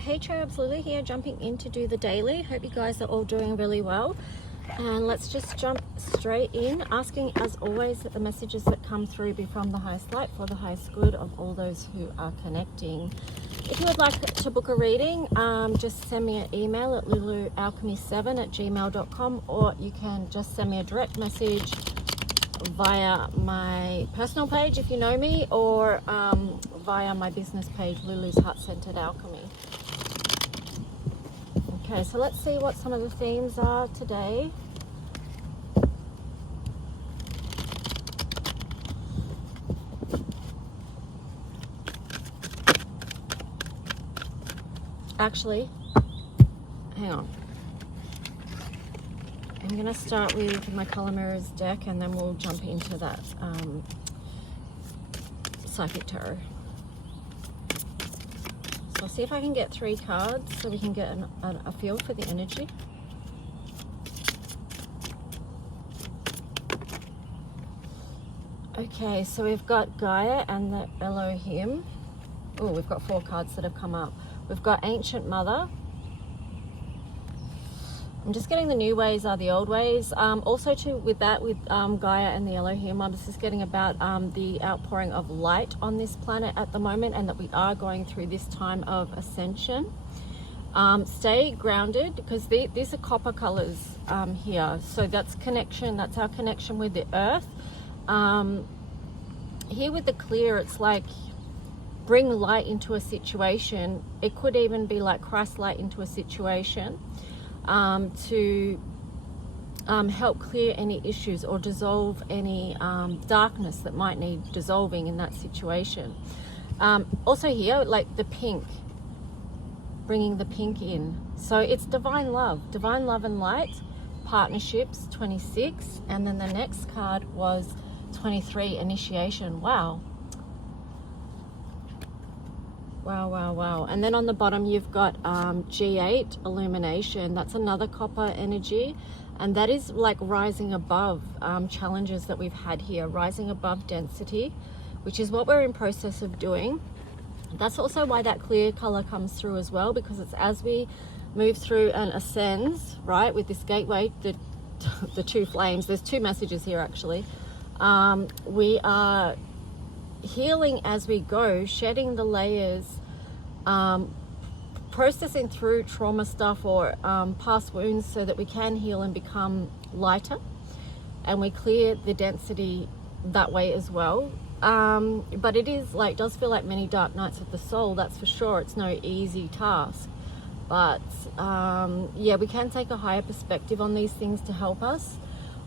Hey Cherubs, Lulu here, jumping in to do the daily. Hope you guys are all doing really well. And let's just jump straight in, asking as always that the messages that come through be from the highest light for the highest good of all those who are connecting. If you would like to book a reading, just send me an email at lulualchemy7@gmail.com, or you can just send me a direct message via my personal page if you know me, or via my business page, Lulu's Heart-Centered Alchemy. Okay, so let's see what some of the themes are today. Actually, hang on. I'm going to start with my Color Mirrors deck, and then we'll jump into that Psychic Tarot. So I'll see if I can get 3 cards so we can get a feel for the energy. Okay, so we've got Gaia and the Elohim. Oh, we've got 4 cards that have come up. We've got Ancient Mother. I'm just getting the new ways are the old ways. Also too, with Gaia and the Elohim, I'm just getting about the outpouring of light on this planet at the moment, and that we are going through this time of ascension. Stay grounded, because these are copper colors here. So that's connection, that's our connection with the earth. Here with the clear, it's like bring light into a situation. It could even be like Christ light into a situation. To help clear any issues or dissolve any darkness that might need dissolving in that situation. Also here, like the pink, bringing the pink in. So it's divine love and light, partnerships, 26, and then the next card was 23, initiation. Wow. Wow. And then on the bottom you've got G8, illumination. That's another copper energy, and that is like rising above challenges that we've had here, rising above density, which is what we're in process of doing. That's also why that clear color comes through as well, because it's as we move through and ascends, right, with this gateway, the 2 flames. There's 2 messages here actually. We are healing as we go, shedding the layers, processing through trauma stuff or past wounds, so that we can heal and become lighter, and we clear the density that way as well. But it is like, does feel like many dark nights of the soul, that's for sure. It's no easy task, but yeah, we can take a higher perspective on these things to help us.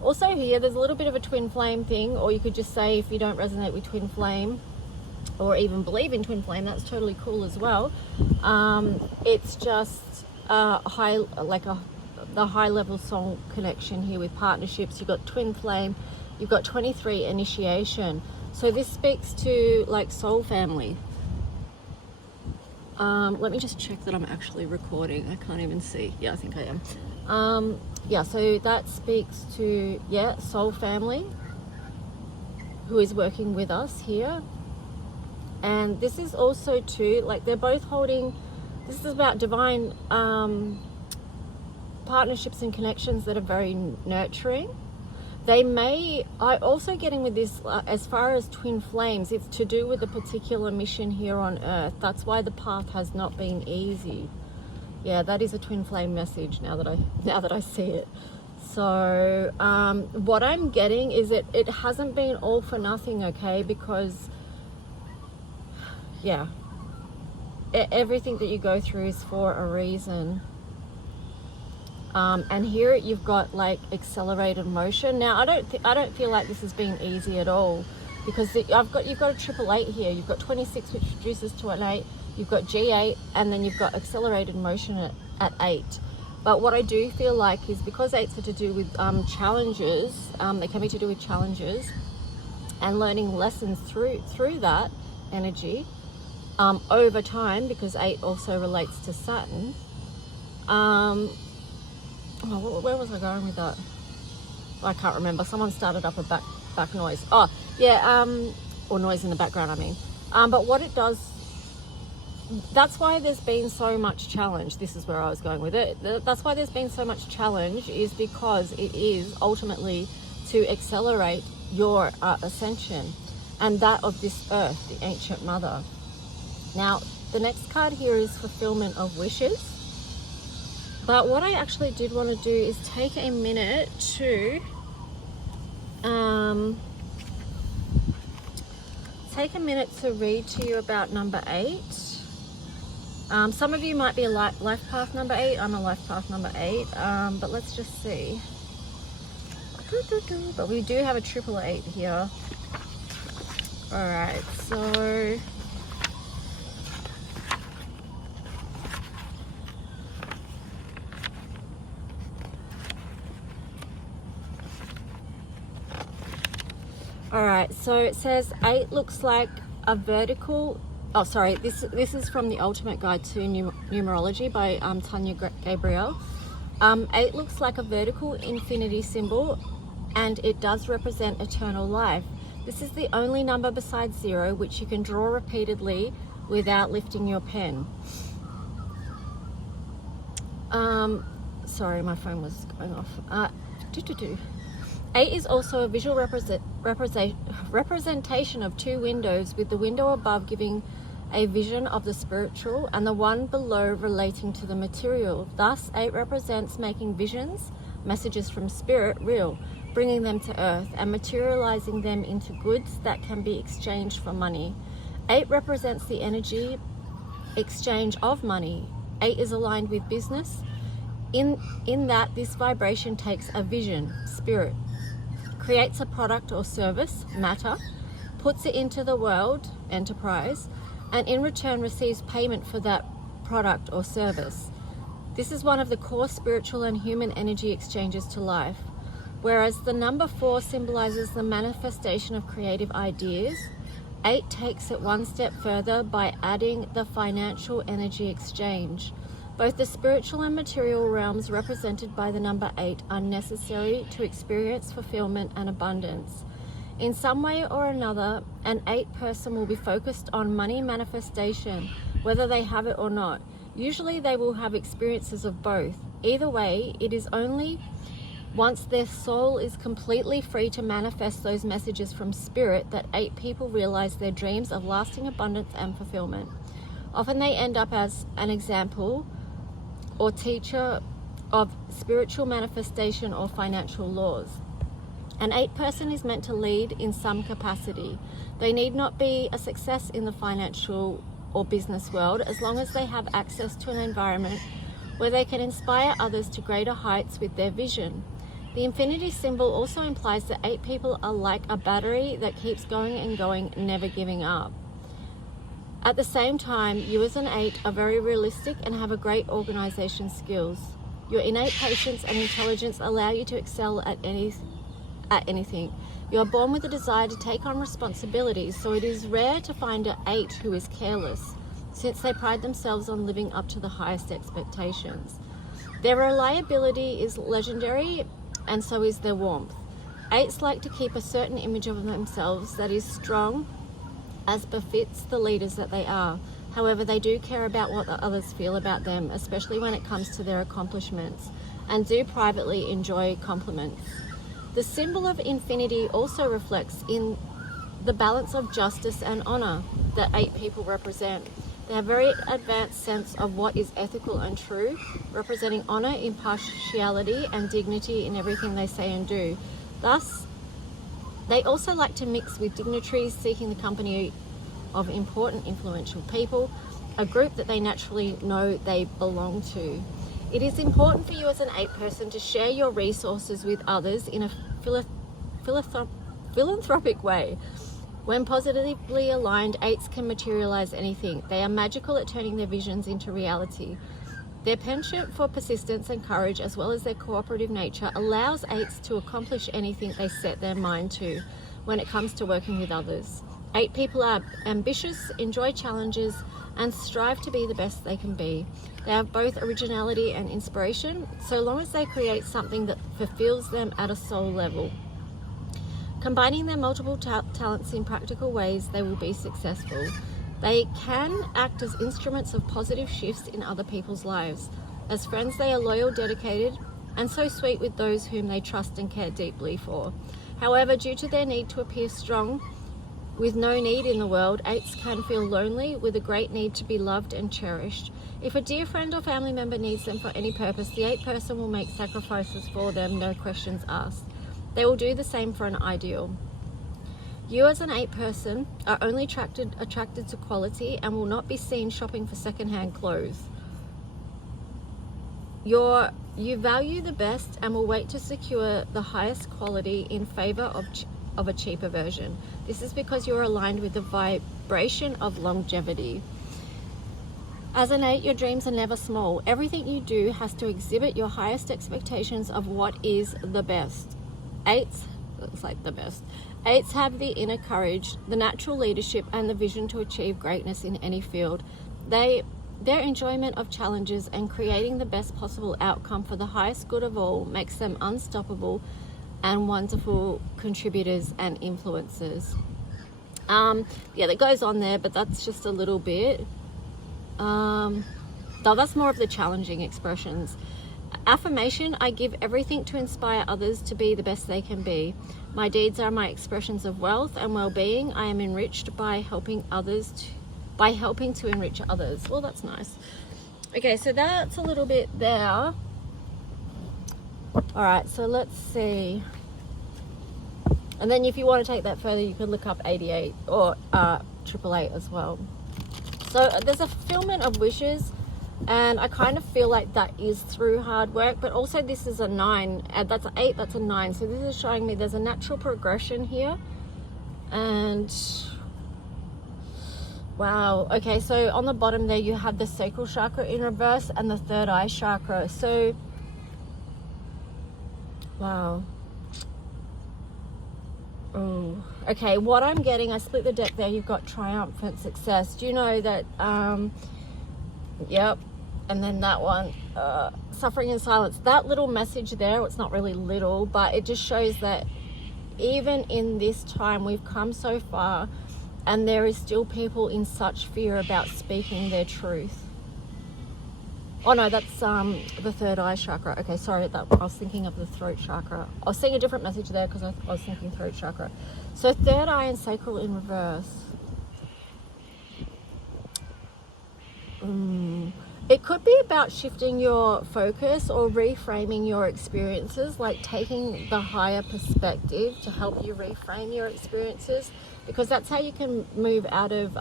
Also here, there's a little bit of a twin flame thing, or you could just say, if you don't resonate with twin flame or even believe in twin flame, that's totally cool as well. It's just the high level soul connection here with partnerships. You've got twin flame, you've got 23, initiation. So this speaks to like soul family. Let me just check that I'm actually recording. I can't even see. Yeah, I think I am. Yeah, so that speaks to, yeah, soul family who is working with us here. And this is also too, like they're both holding, this is about divine partnerships and connections that are very nurturing. I'm also getting with this, as far as twin flames, it's to do with a particular mission here on earth. That's why the path has not been easy. Yeah, that is a twin flame message now that I see it. So what I'm getting is it hasn't been all for nothing, okay? Because yeah, everything that you go through is for a reason. And here you've got like accelerated motion. Now I don't feel like this has been easy at all, because you've got a 888 here. You've got 26, which reduces to an 8. You've got G8, and then you've got accelerated motion at 8. But what I do feel like is, because 8s are to do with challenges, they can be to do with challenges and learning lessons through that energy over time, because 8 also relates to Saturn. Where was I going with that? I can't remember. Someone started up a back noise. Oh yeah, or noise in the background, I mean. But what it does that's why there's been so much challenge. This is where I was going with it. That's why there's been so much challenge, is because it is ultimately to accelerate your ascension and that of this earth, the ancient mother. Now, the next card here is fulfillment of wishes. But what I actually did want to do is take a minute to read to you about number 8. Some of you might be a life path number 8. I'm a life path number 8. But let's just see. But we do have a 888 here. Alright, so it says 8 looks like a vertical. Oh, sorry. This is from the Ultimate Guide to Numerology by Tanya Gabrielle. 8 looks like a vertical infinity symbol, and it does represent eternal life. This is the only number besides 0 which you can draw repeatedly without lifting your pen. Sorry, my phone was going off. 8 is also a visual representation of 2 windows, with the window above giving a vision of the spiritual and the one below relating to the material. Thus, 8 represents making visions, messages from spirit, real, bringing them to earth and materializing them into goods that can be exchanged for money. 8 represents the energy exchange of money. 8 is aligned with business in that this vibration takes a vision, spirit, creates a product or service, matter, puts it into the world, enterprise, and in return receives payment for that product or service. This is one of the core spiritual and human energy exchanges to life. Whereas the number 4 symbolizes the manifestation of creative ideas, 8 takes it one step further by adding the financial energy exchange. Both the spiritual and material realms represented by the number 8 are necessary to experience fulfillment and abundance. In some way or another, an 8 person will be focused on money manifestation, whether they have it or not. Usually they will have experiences of both. Either way, it is only once their soul is completely free to manifest those messages from spirit that 8 people realize their dreams of lasting abundance and fulfillment. Often they end up as an example or teacher of spiritual manifestation or financial laws. An 8 person is meant to lead in some capacity. They need not be a success in the financial or business world, as long as they have access to an environment where they can inspire others to greater heights with their vision. The infinity symbol also implies that 8 people are like a battery that keeps going and going, never giving up. At the same time, you as an 8 are very realistic and have a great organization skills. Your innate patience and intelligence allow you to excel at anything. You are born with a desire to take on responsibilities, so it is rare to find an 8 who is careless, since they pride themselves on living up to the highest expectations. Their reliability is legendary, and so is their warmth. 8s like to keep a certain image of themselves that is strong, as befits the leaders that they are. However, they do care about what the others feel about them, especially when it comes to their accomplishments, and do privately enjoy compliments. The symbol of infinity also reflects in the balance of justice and honor that 8 people represent. They have a very advanced sense of what is ethical and true, representing honor, impartiality, and dignity in everything they say and do. Thus, they also like to mix with dignitaries seeking the company of important, influential people, a group that they naturally know they belong to. It is important for you as an 8 person to share your resources with others in a philanthropic way. When positively aligned, 8s can materialize anything. They are magical at turning their visions into reality. Their penchant for persistence and courage, as well as their cooperative nature, allows 8s to accomplish anything they set their mind to when it comes to working with others. 8 people are ambitious, enjoy challenges, and strive to be the best they can be. They have both originality and inspiration, so long as they create something that fulfills them at a soul level. Combining their multiple talents in practical ways, they will be successful. They can act as instruments of positive shifts in other people's lives. As friends, they are loyal, dedicated, and so sweet with those whom they trust and care deeply for. However, due to their need to appear strong, with no need in the world, 8s can feel lonely with a great need to be loved and cherished. If a dear friend or family member needs them for any purpose, the 8 person will make sacrifices for them, no questions asked. They will do the same for an ideal. You as an 8 person are only attracted to quality and will not be seen shopping for secondhand clothes. You value the best and will wait to secure the highest quality in favor of a cheaper version. This is because you're aligned with the vibration of longevity. As an 8, your dreams are never small. Everything you do has to exhibit your highest expectations of what is the best. 8s, looks like the best. 8s have the inner courage, the natural leadership, and the vision to achieve greatness in any field. Their enjoyment of challenges and creating the best possible outcome for the highest good of all makes them unstoppable and wonderful contributors and influencers. Yeah, that goes on there, but that's just a little bit. Though that's more of the challenging expressions. Affirmation: I give everything to inspire others to be the best they can be. My deeds are my expressions of wealth and well-being. I am enriched by helping to enrich others. Well, that's nice. Okay, so that's a little bit there. All right, so let's see. And then if you want to take that further, you could look up 88 or 888 as well. So there's a fulfillment of wishes, and I kind of feel like that is through hard work, but also this is a 9, and that's an 8, that's a 9. So this is showing me there's a natural progression here. And wow, okay, so on the bottom there you have the sacral chakra in reverse and the third eye chakra. So wow. Oh, okay, what I'm getting, I split the deck there, you've got triumphant success. Do you know that, yep, and then that one, suffering in silence. That little message there, it's not really little, but it just shows that even in this time, we've come so far, and there is still people in such fear about speaking their truth. Oh no, that's the third eye chakra. Okay, sorry, I was thinking of the throat chakra. I was seeing a different message there because I was thinking throat chakra. So third eye and sacral in reverse. It could be about shifting your focus or reframing your experiences, like taking the higher perspective to help you reframe your experiences, because that's how you can move out of,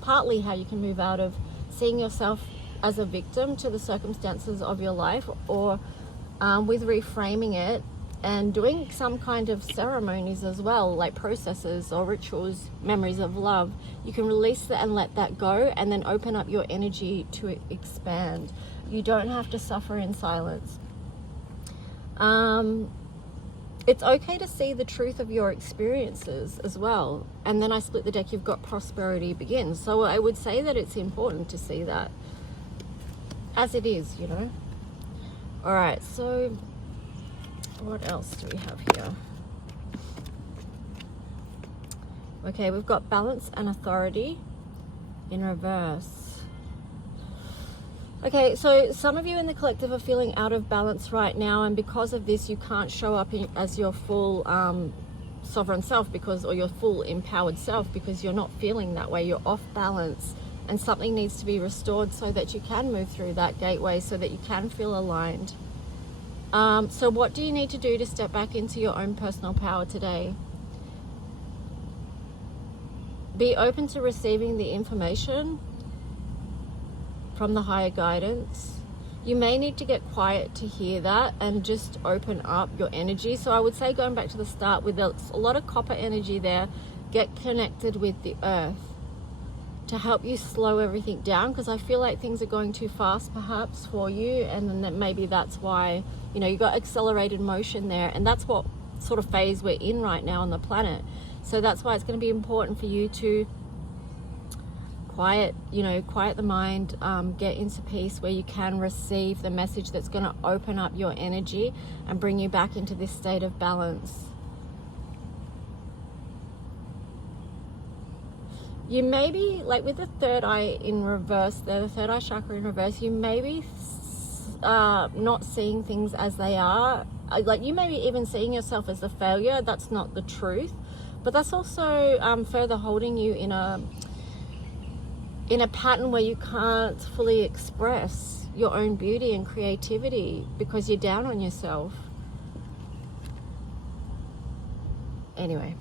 partly how you can move out of seeing yourself as a victim to the circumstances of your life, or with reframing it and doing some kind of ceremonies as well, like processes or rituals, memories of love. You can release that and let that go, and then open up your energy to expand. You don't have to suffer in silence. It's okay to see the truth of your experiences as well. And then I split the deck, you've got prosperity begins. So I would say that it's important to see that as it is, you know. All right, so what else do we have here? Okay, we've got balance and authority in reverse. Okay, so some of you in the collective are feeling out of balance right now, and because of this you can't show up as your full sovereign self, or your full empowered self, because you're not feeling that way. You're off balance, and something needs to be restored so that you can move through that gateway, so that you can feel aligned. So what do you need to do to step back into your own personal power today? Be open to receiving the information from the higher guidance. You may need to get quiet to hear that and just open up your energy. So I would say, going back to the start, with a lot of copper energy there, get connected with the earth to help you slow everything down, because I feel like things are going too fast perhaps for you, and then maybe that's why, you know, you got accelerated motion there, and that's what sort of phase we're in right now on the planet. So that's why it's going to be important for you to quiet the mind, get into peace where you can receive the message that's going to open up your energy and bring you back into this state of balance. you may be, like with the third eye in reverse, the third eye chakra in reverse, you may be not seeing things as they are. Like you may be even seeing yourself as a failure. That's not the truth, but that's also further holding you in a pattern where you can't fully express your own beauty and creativity because you're down on yourself. Anyway.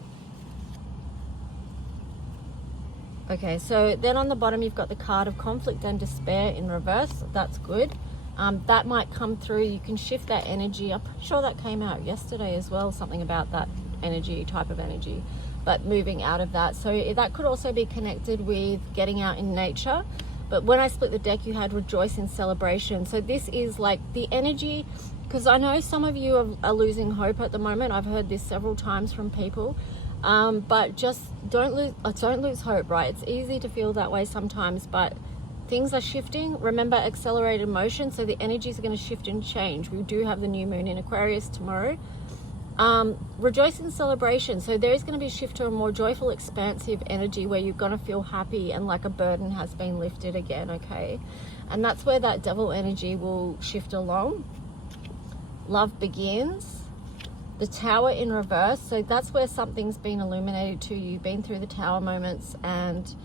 Okay, so then on the bottom you've got the card of conflict and despair in reverse. That's good. That might come through. You can shift that energy. I'm pretty sure that came out yesterday as well, something about that energy, type of energy, but moving out of that. So that could also be connected with getting out in nature. But when I split the deck, you had rejoice in celebration. So this is like the energy, because I know some of you are losing hope at the moment. I've heard this several times from people. But just don't lose hope, right? It's easy to feel that way sometimes, but things are shifting. Remember, accelerated motion, so the energies are going to shift and change. We do have the new moon in Aquarius tomorrow. Rejoice in celebration, so there is going to be a shift to a more joyful, expansive energy where you're going to feel happy and like a burden has been lifted again, okay? And that's where that devil energy will shift along. Love begins. The tower in reverse, so that's where something's been illuminated to you. You've been through the tower moments and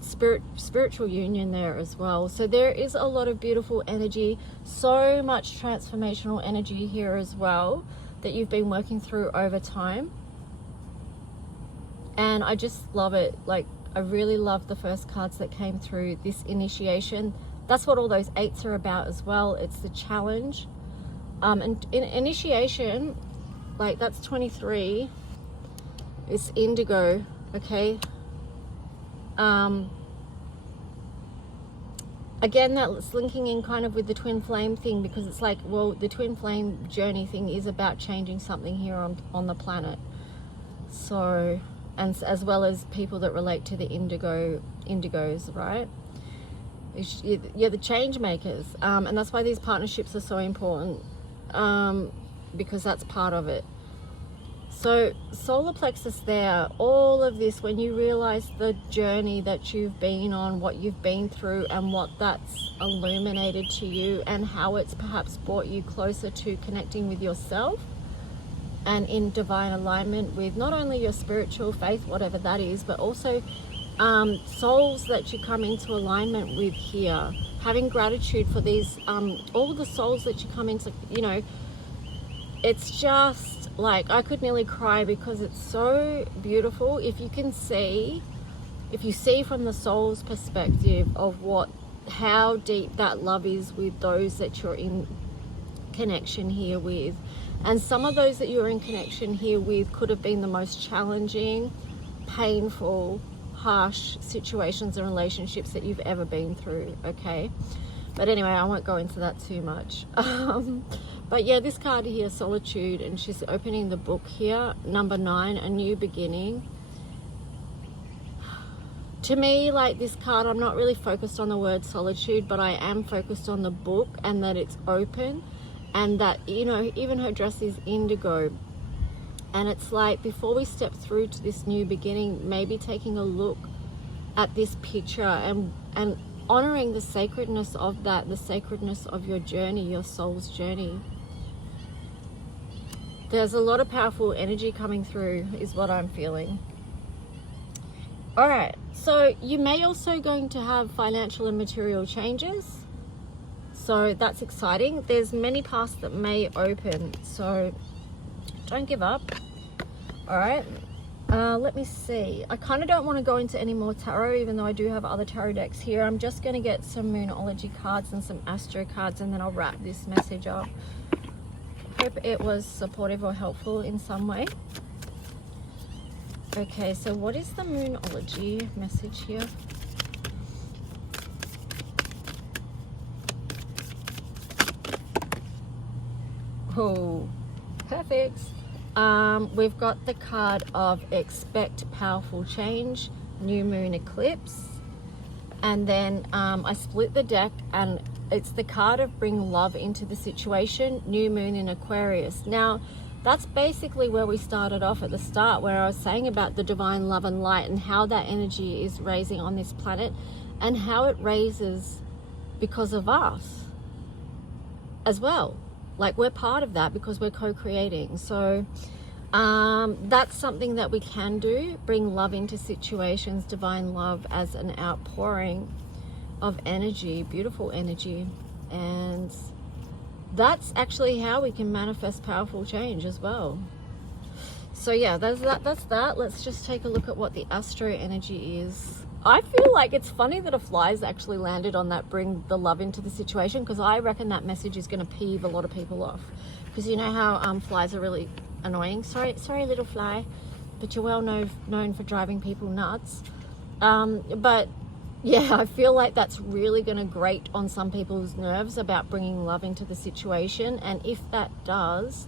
spiritual union there as well. So there is a lot of beautiful energy, so much transformational energy here as well that you've been working through over time. And I just love it. Like, I really love the first cards that came through, this initiation. That's what all those 8s are about as well. It's the challenge. And in initiation, like that's 23, it's indigo, okay? Again, that's linking in kind of with the twin flame thing, because it's like, well, the twin flame journey thing is about changing something here on the planet. So, and as well as people that relate to the indigos, right? You're the change makers, and that's why these partnerships are so important. Because that's part of it. So solar plexus there, all of this, when you realize the journey that you've been on, what you've been through, and what that's illuminated to you, and how it's perhaps brought you closer to connecting with yourself and in divine alignment with not only your spiritual faith, whatever that is, but also souls that you come into alignment with here. Having gratitude for these, all the souls that you come into, you know, it's just like, I could nearly cry because it's so beautiful. If you see from the soul's perspective of how deep that love is with those that you're in connection here with. And some of those that you're in connection here with could have been the most challenging, painful, harsh situations and relationships that you've ever been through, okay? But anyway, I won't go into that too much. But yeah, this card here, solitude, and she's opening the book here, number 9, a new beginning. To me, like this card, I'm not really focused on the word solitude, but I am focused on the book and that it's open, and that, you know, even her dress is indigo. And it's like, before we step through to this new beginning, maybe taking a look at this picture and honoring the sacredness of that, the sacredness of your journey, your soul's journey. There's a lot of powerful energy coming through, is what I'm feeling. All right, so you may also going to have financial and material changes. So that's exciting. There's many paths that may open, so don't give up. All right, let me see. I kind of don't want to go into any more tarot, even though I do have other tarot decks here. I'm just going to get some Moonology cards and some Astro cards, and then I'll wrap this message up. Hope it was supportive or helpful in some way. Okay, so what is the Moonology message here? Oh, perfect. We've got the card of expect powerful change, new moon eclipse, and then I split the deck and it's the card of bring love into the situation, new moon in Aquarius. Now, That's basically where we started off at the start, where I was saying about the divine love and light and how that energy is raising on this planet and how it raises because of us as well. Like, we're part of that because we're co-creating. So that's something that we can do, bring love into situations, divine love as an outpouring of energy, beautiful energy. And that's actually how we can manifest powerful change as well. So yeah, that's that. Let's just take a look at what the astro energy is. I feel like it's funny that a fly's actually landed on that bring the love into the situation, because I reckon that message is going to peeve a lot of people off, because you know how flies are really annoying. Sorry little fly, but you're well known for driving people nuts. But yeah, I feel like that's really going to grate on some people's nerves about bringing love into the situation. And if that does,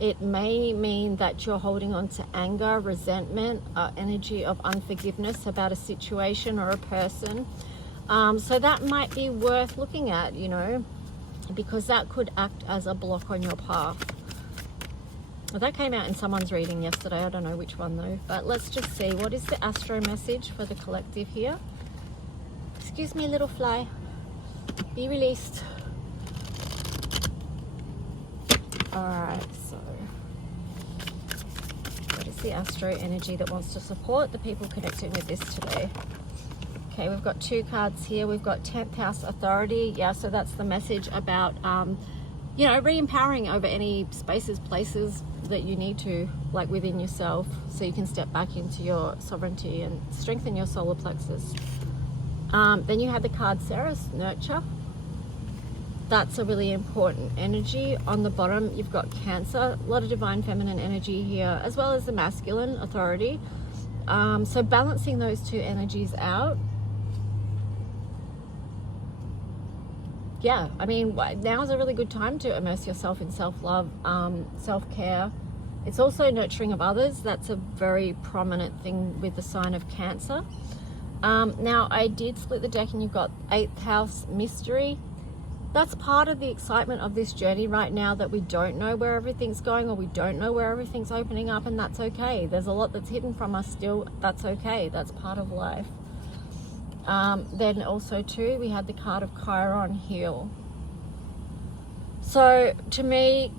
it may mean that you're holding on to anger, resentment, energy of unforgiveness about a situation or a person. So that might be worth looking at, you know, because that could act as a block on your path. Well, that came out in someone's reading yesterday. I don't know which one though. But let's just see. What is the astro message for the collective here? Excuse me, little fly. Be released. Alright, so what is the astro energy that wants to support the people connecting with this today? Okay, we've got 2 cards here. We've got 10th house authority. Yeah, so that's the message about, you know, re-empowering over any spaces, places that you need to, like within yourself, so you can step back into your sovereignty and strengthen your solar plexus. Then you had the card Ceres, nurture. That's a really important energy. On the bottom, you've got Cancer, a lot of divine feminine energy here, as well as the masculine authority. So balancing those 2 energies out. Yeah, I mean, now is a really good time to immerse yourself in self-love, self-care. It's also nurturing of others. That's a very prominent thing with the sign of Cancer. Now, I did split the deck and you've got 8th house mystery. That's part of the excitement of this journey right now, that we don't know where everything's going, or we don't know where everything's opening up, and that's okay. There's a lot that's hidden from us still. That's okay. That's part of life. Then also too, we had the card of Chiron, heal. So to me,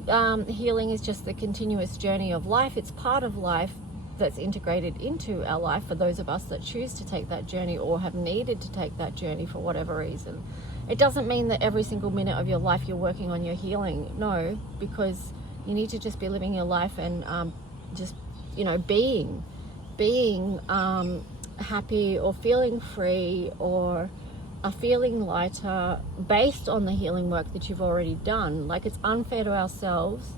healing is just the continuous journey of life. It's part of life that's integrated into our life for those of us that choose to take that journey or have needed to take that journey for whatever reason. It doesn't mean that every single minute of your life you're working on your healing. No, because you need to just be living your life and just, you know, being happy or feeling free or feeling lighter based on the healing work that you've already done. Like, it's unfair to ourselves,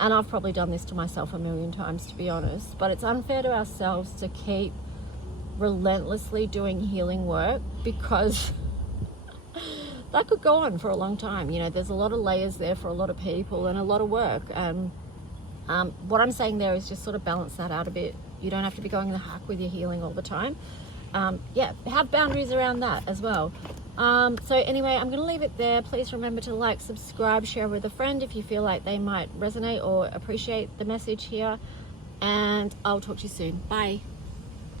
and I've probably done this to myself a million times, to be honest, but it's unfair to ourselves to keep relentlessly doing healing work, because that could go on for a long time. You know, there's a lot of layers there for a lot of people and a lot of work. And what I'm saying there is just sort of balance that out a bit. You don't have to be going the hack with your healing all the time. Yeah, have boundaries around that as well. So anyway, I'm going to leave it there. Please remember to like, subscribe, share with a friend if you feel like they might resonate or appreciate the message here. And I'll talk to you soon. Bye.